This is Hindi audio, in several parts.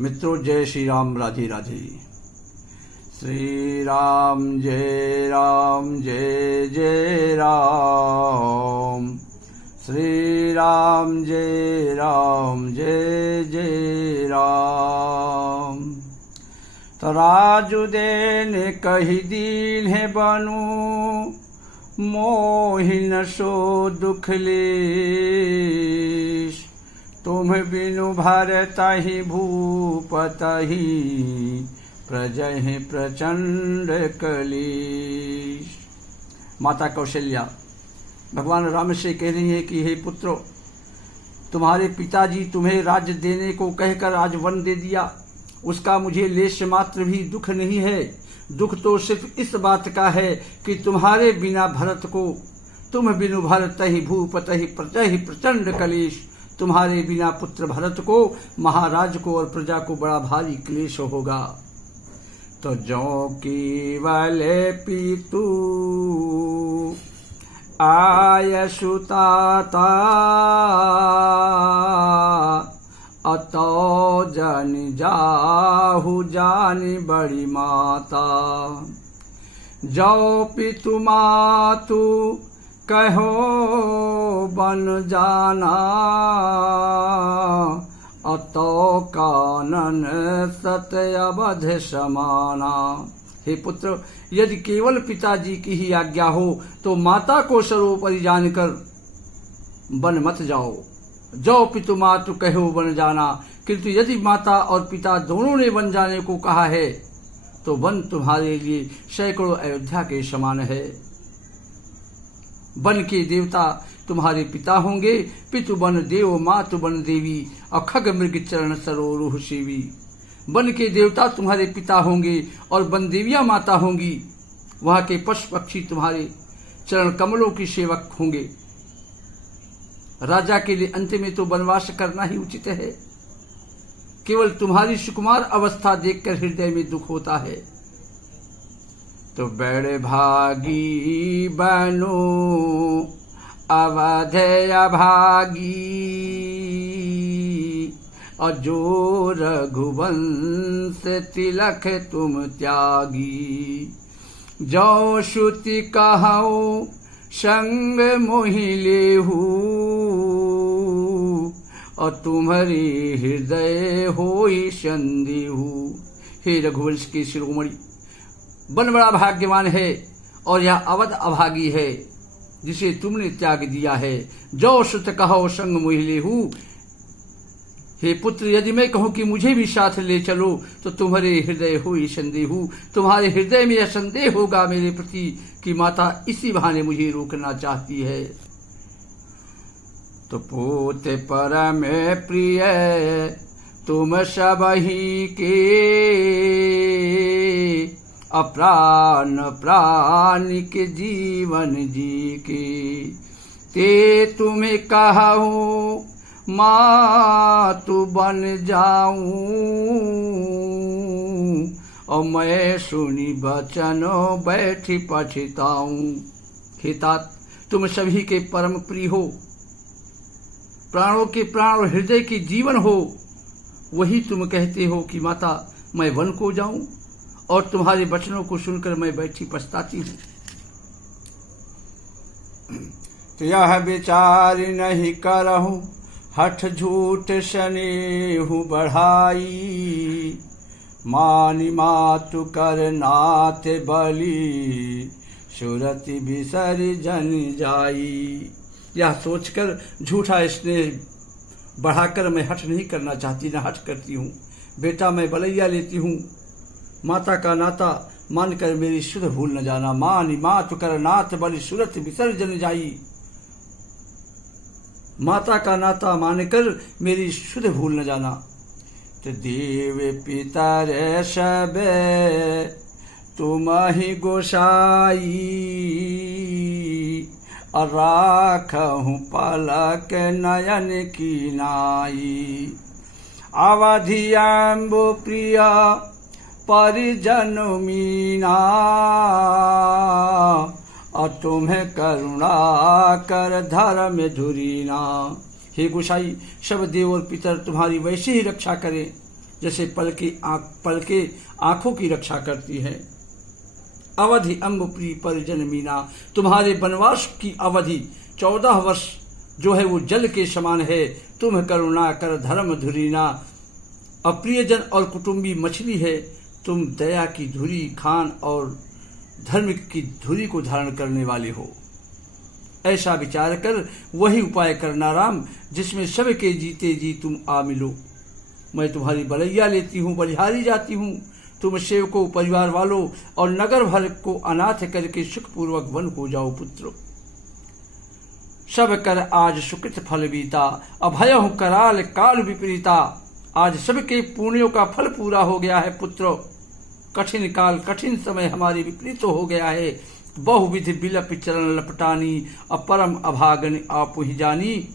मित्रों, जय श्री राम, राधे राधे। श्री राम जय राम, जय जय राम। श्री राम जय राम, जय जय राम। तो राजू दे ने कही दीन है बनू, मोहिन सो दुख लेश। तुम बिनु भरतहि भूपतहि, प्रजहि प्रचंड कलेश। माता कौशल्या भगवान राम से कह रही है कि हे पुत्रो, तुम्हारे पिताजी तुम्हें राज्य देने को कहकर आज वन दे दिया, उसका मुझे लेश मात्र भी दुख नहीं है। दुख तो सिर्फ इस बात का है कि तुम्हारे बिना भरत को, तुम बिनु भरतहि भूपतहि प्रजहि प्रचंड कलेश, तुम्हारे बिना पुत्र भरत को, महाराज को और प्रजा को बड़ा भारी क्लेश होगा। तो जो केवल पितु आय सुताता, अतो जन जाहु जानि बड़ी माता। जो पितु मातु कहो बन जाना, अतो कानन सत्य अवध समाना। हे पुत्र, यदि केवल पिताजी की ही आज्ञा हो तो माता को सर्वोपरि जानकर वन मत जाओ। जो पितु मातु कहो वन जाना, किंतु यदि माता और पिता दोनों ने वन जाने को कहा है तो वन तुम्हारे लिए सैकड़ों अयोध्या के समान है। वन के देवता तुम्हारे पिता होंगे, पितु वन देव मातु वन देवी, और खग मृग चरण सरोरुह सेवी। वन के देवता तुम्हारे पिता होंगे और वन देवियां माता होंगी। वहां के पशु पक्षी तुम्हारे चरण कमलों की सेवक होंगे। राजा के लिए अंत में तो वनवास करना ही उचित है। केवल तुम्हारी सुकुमार अवस्था देखकर हृदय में दुख होता है। तो बड़े भागी बनो अवध अभागी, और जो रघुवंश तिलक तुम त्यागी। जो श्रुति कहो संग मोहि लेहू, और तुम्हारे हृदय होई संदेहू। हे रघुवंश के शिरोमणि, वन बड़ा भाग्यवान है और यह अवध अभागी है जिसे तुमने त्याग दिया है। जो श्रुत कहो संग मोहि लेहू। हे पुत्र, यदि मैं कहूं कि मुझे भी साथ ले चलो तो तुम्हारे हृदय होई संदेहू। तुम्हारे हृदय में यह संदेह होगा मेरे प्रति कि माता इसी बहाने मुझे रोकना चाहती है। तो पोते परम प्रिय तुम सबही के, अप्राण प्राणिक जीवन जी के। ते तुम्हें कहूँ मातु बन जाऊं, और मैं सुनी बचन बैठी पछताऊं। हे तात, तुम सभी के परम प्रिय हो, प्राणों के प्राण और हृदय के जीवन हो। वही तुम कहते हो कि माता मैं वन को जाऊं, और तुम्हारे वचनों को सुनकर मैं बैठी पछताती हूं। तो यह विचार नहीं करहूं, हठ झूठ स्नेहु बढ़ाई। मानि मातु कर नाथ बलि, सुरति बिसरि जन जाई। यह सोचकर झूठा स्नेह बढ़ाकर मैं हठ नहीं करना चाहती, न हठ करती हूँ। बेटा मैं बलैया लेती हूँ, माता का नाता मानकर मेरी शुद्ध भूल न जाना। मानि मातु कर नाथ बलि, सुरति बिसरि जन जाई। माता का नाता मानकर मेरी शुद्ध भूल न जाना। तो देव पितर सब तुम ही गोसाई, और राखहूं पलक नयन की नाई। अवधि अम्बु प्रिया परिजन मीना, और तुम्हें करुणा कर धर्म धुरीना। हे गोसाई, सब देव और पितर तुम्हारी वैसे ही रक्षा करें। जैसे पलके आंखों की रक्षा करती है। अवधि अम्बप्री परिजन मीना, तुम्हारे वनवास की अवधि 14 वर्ष जो है वो जल के समान है। तुम करुणा कर धर्म धुरीना, अप्रियजन और कुटुंबी मछली है। तुम दया की धुरी खान और धर्म की धुरी को धारण करने वाले हो। ऐसा विचार कर वही उपाय करना राम, जिसमें सबके जीते जी तुम आ मिलो। मैं तुम्हारी बलैया लेती हूँ, बलिहारी जाती हूँ। तुम सेवकों, परिवार वालों और नगर भर को अनाथ करके सुखपूर्वक वन हो जाओ पुत्र। सब कर आज सुकृत फल बीता, अभय हूँ कराल काल विपरीता। आज सबके पुण्यों का फल पूरा हो गया है पुत्र। कठिन काल कठिन समय हमारे विपरीत हो गया है। बहुविधि बिलप चरण लपटानी, अपरम अभागन आप ही जानी।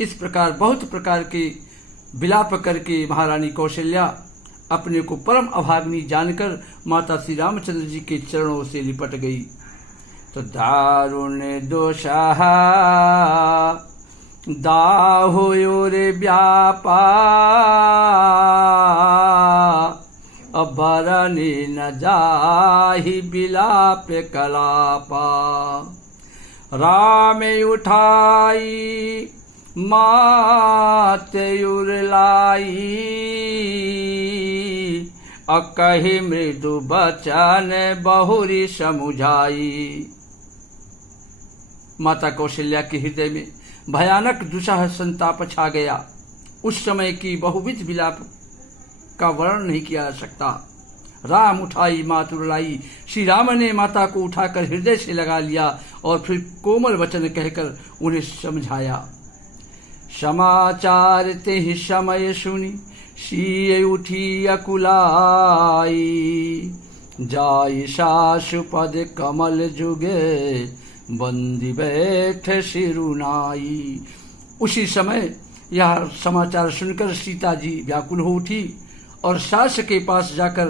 इस प्रकार बहुत प्रकार के विलाप करके महारानी कौशल्या अपने को परम अभाग्नि जानकर माता श्री रामचंद्र जी के चरणों से लिपट गई। तो दारुण दोषा दाहो रे व्यापा, अबरने न जाहि बिलाप कलापा। राम उठाई मात उरलाई, अकहि मृदु बचन बहुरी समुझाई। माता कौशल्या के हृदय में भयानक दुसह संताप छा गया। उस समय की बहुविध विलाप का वर्णन नहीं किया जा सकता। राम उठाई मात उरलाई, श्री राम ने माता को उठाकर हृदय से लगा लिया और फिर कोमल वचन कहकर उन्हें समझाया। समाचार ते ही समय सुनी, शीय उठी अकुलाई। जाई सासु पद कमल जुगे, बंदी बैठ सिरुनाई। उसी समय यह समाचार सुनकर सीता जी व्याकुल हो उठी और सास के पास जाकर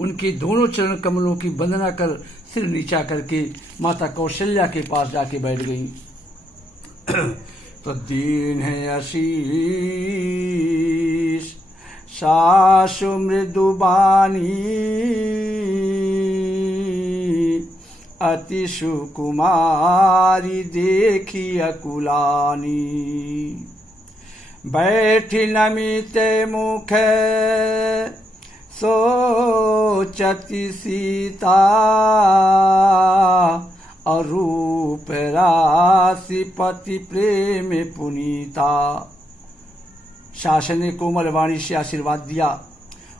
उनके दोनों चरण कमलों की वंदना कर सिर नीचा करके माता कौशल्या के पास जाके बैठ गई। तो दीन है आशीष सासु मृदुबानी, अति सुकुमारी देखी अकुलानी। बैठी नमिते मुख सोचती सीता, अरूप राशि पति प्रेम पुनीता। सास ने कोमल वाणी से आशीर्वाद दिया।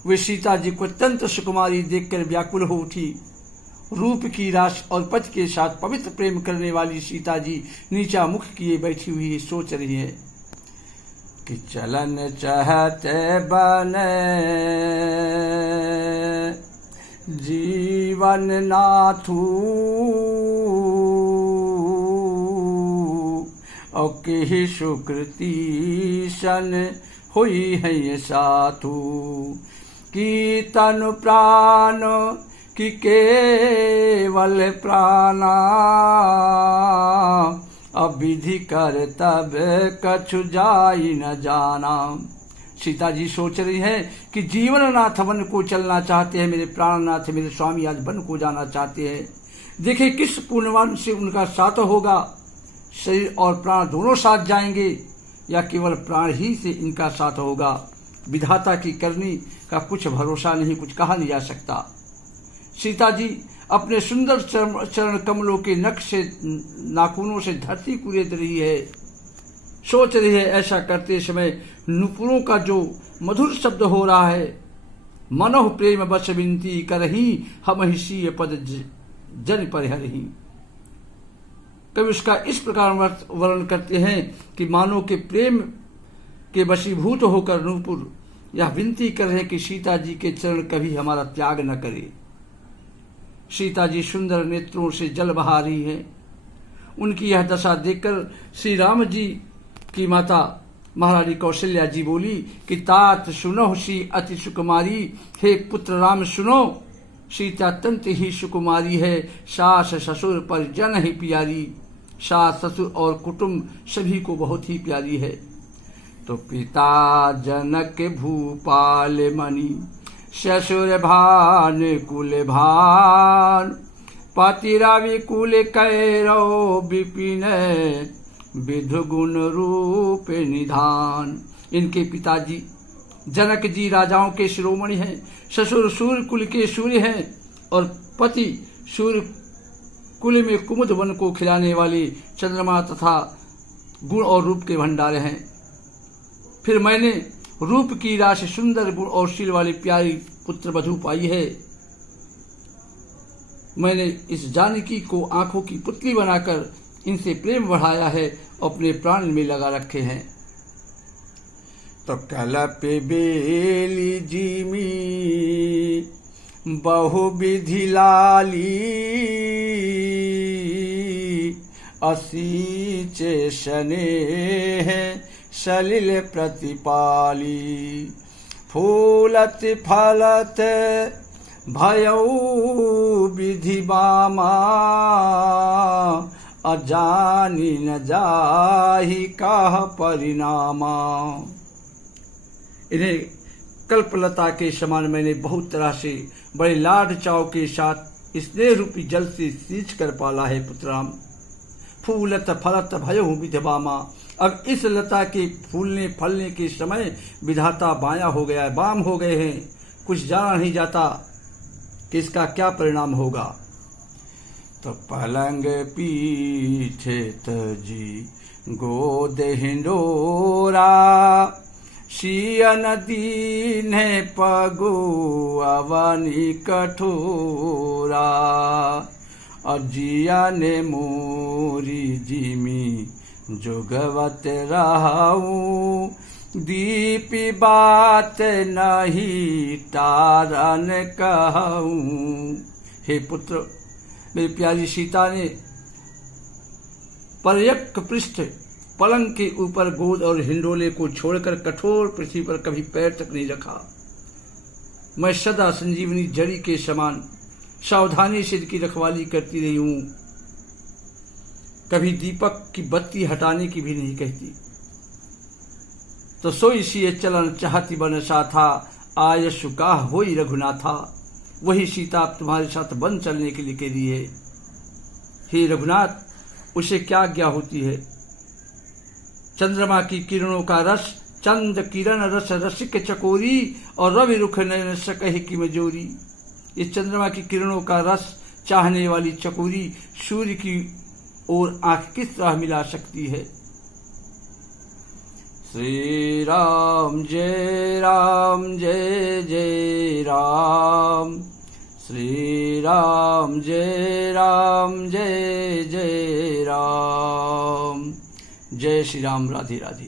वे सीता जी को अत्यंत सुकुमारी देखकर व्याकुल हो उठी। रूप की राशि और पति के साथ पवित्र प्रेम करने वाली सीता जी नीचा मुख किए बैठी हुई सोच रही है कि चलन चाहते बने जीवन नाथू, और के सुकृति सन हुई है ये साधु। की तनु प्राण कि केवल प्राणा, अब विधि कर तब कछु जाई न जाना। सीता जी सोच रही हैं कि जीवन नाथ वन को चलना चाहते हैं, मेरे प्राणनाथ मेरे स्वामी आज वन को जाना चाहते हैं। देखे किस पुण्यवान से उनका साथ होगा, शरीर और प्राण दोनों साथ जाएंगे या केवल प्राण ही से इनका साथ होगा। विधाता की करनी का कुछ भरोसा नहीं, कुछ कहा नहीं जा सकता। सीता जी अपने सुंदर चरण कमलों के नख से नाखूनों से धरती कुरेद रही है, सोच रही है। ऐसा करते समय नुपुरों का जो मधुर शब्द हो रहा है, मनोह प्रेम बस विनती करही, हम हिसी पद जन परिहरही। कभी उसका इस प्रकार वर्णन करते हैं कि मानो के प्रेम के वशीभूत होकर नूपुर यह विनती कर रहे हैं कि सीता जी के चरण कभी हमारा त्याग न करे। सीता जी सुंदर नेत्रों से जल बहा रही है। उनकी यह दशा देखकर श्री राम जी की माता महारानी कौशल्या जी बोली कि तात सुनो सी अति सुकुमारी, हे पुत्र राम सुनो, सीता अत्यंत ही सुकुमारी है, सास ससुर परिजन ही प्यारी। सास ससुर और कुटुंब सभी को बहुत ही प्यारी है। तो पिता जनक भूपाल मणि, ससुर भान कुल भान, पति रवि कुल कैरव विपिन, विधु गुण रूप निधान। इनके पिताजी जनक जी राजाओं के शिरोमणि हैं, ससुर सूर्य कुल के सूर्य हैं और पति सूर्य कुल में कुमुद वन को खिलाने वाली चंद्रमा तथा गुण और रूप के भंडार हैं। फिर मैंने रूप की राशि, सुंदर गुण और शील वाली प्यारी पुत्र वधू पाई है। मैंने इस जानकी को आंखों की पुतली बनाकर इनसे प्रेम बढ़ाया है, अपने प्राण में लगा रखे हैं। तो कलप बेली जिमी बहुविधि लाली, असीच स्नेह सलिल प्रतिपाली, फूलत फलत भयऊ विधि बामा, अजानी न जाहि काह परिणामा। इन्हें कल्पलता के समान मैंने बहुत तरह से बड़े लाड चाव के साथ स्नेह रूपी जल से सींच कर पाला है पुत्राम। फूलत फलत भयऊ विधि बामा, अब इस लता के फूलने फलने के समय विधाता बाया हो गया है, बाम हो गए हैं। कुछ जाना नहीं जाता कि इसका क्या परिणाम होगा। तो पलंग पीछे तजी गोद हिंडोरा, सियन दीन पगो अवनी कठोरा, अजिया ने मोरी जिमी जोगवत रहूं, दीपी बात नहीं तारन कहूं। हे पुत्र, मेरी प्यारी सीता ने पर्यक पृष्ठ पलंग के ऊपर गोद और हिंडोले को छोड़कर कठोर पृथ्वी पर कभी पैर तक नहीं रखा। मैं सदा संजीवनी जड़ी के समान सावधानी से की रखवाली करती रही हूं, कभी दीपक की बत्ती हटाने की भी नहीं कहती। तो सोई सिए चलन चाहती बन सा था, आयशु काह होई रघुनाथा। वही सीता तुम्हारे साथ बन चलने के लिए कह रही है। हे रघुनाथ, उसे क्या आज्ञा होती है? चंद्रमा की किरणों का रस, चंद किरण रस रसिक चकोरी, और रवि रुख नयन सकहि की मजोरी। इस चंद्रमा की किरणों का रस चाहने वाली चकोरी सूर्य की ओर आंख किस तरह मिला सकती है? श्री राम जय जय राम, श्री राम जय जय राम। जय श्री राम। राधे राधे।